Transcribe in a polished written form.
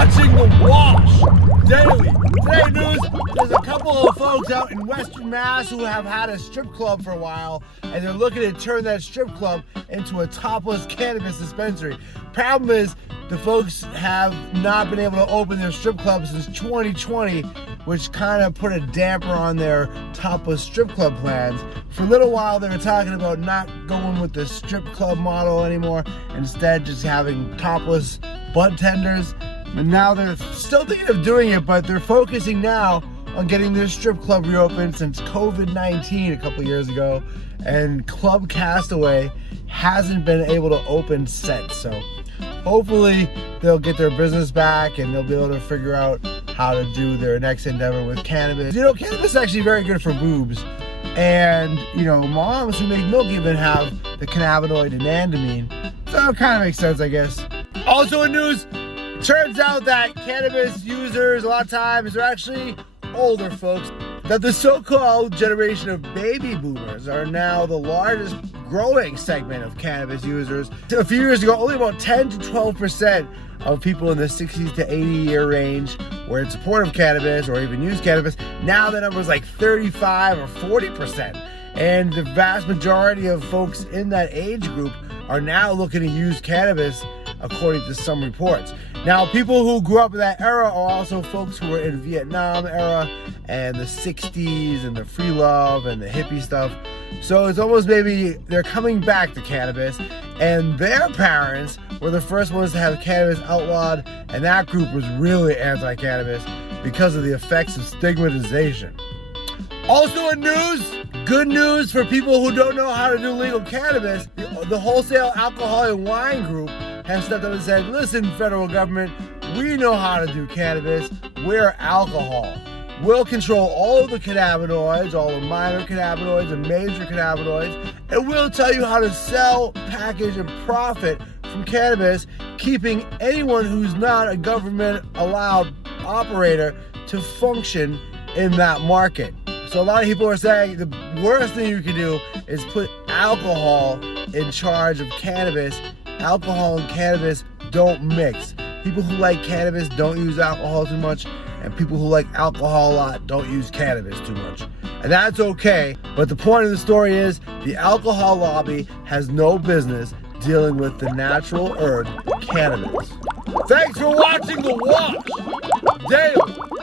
watching The Wash Daily. Today news, there's a couple of folks out in Western Mass who have had a strip club for a while, and they're looking to turn that strip club into a topless cannabis dispensary. Problem is, the folks have not been able to open their strip club since 2020, which kind of put a damper on their topless strip club plans. For a little while, they were talking about not going with the strip club model anymore, instead just having topless budtenders. And now they're still thinking of doing it, but they're focusing now on getting their strip club reopened since COVID-19 a couple years ago, and Club Castaway hasn't been able to open since. So hopefully they'll get their business back and they'll be able to figure out how to do their next endeavor with cannabis. You know, cannabis is actually very good for boobs. And, you know, moms who make milk even have the cannabinoid anandamine. So it kind of makes sense, I guess. Also in news, it turns out that cannabis users, a lot of times, are actually older folks. That the so-called generation of baby boomers are now the largest growing segment of cannabis users. A few years ago, only about 10 to 12% of people in the 60 to 80 year range were in support of cannabis or even use cannabis. Now the number is like 35 or 40%. And the vast majority of folks in that age group are now looking to use cannabis, according to some reports. Now, people who grew up in that era are also folks who were in Vietnam era and the 60s and the free love and the hippie stuff. So it's almost maybe they're coming back to cannabis, and their parents were the first ones to have cannabis outlawed, and that group was really anti-cannabis because of the effects of stigmatization. Also in news, good news for people who don't know how to do legal cannabis, the Wholesale Alcohol and Wine Group has stepped up and said, listen, federal government, we know how to do cannabis, we're alcohol. We'll control all of the cannabinoids, all the minor cannabinoids and major cannabinoids, and we'll tell you how to sell, package, and profit from cannabis, keeping anyone who's not a government-allowed operator to function in that market. So a lot of people are saying the worst thing you can do is put alcohol in charge of cannabis. Alcohol and cannabis don't mix. People who like cannabis don't use alcohol too much, and people who like alcohol a lot don't use cannabis too much. And that's okay, but the point of the story is the alcohol lobby has no business dealing with the natural herb cannabis. Thanks for watching The Wash Daily.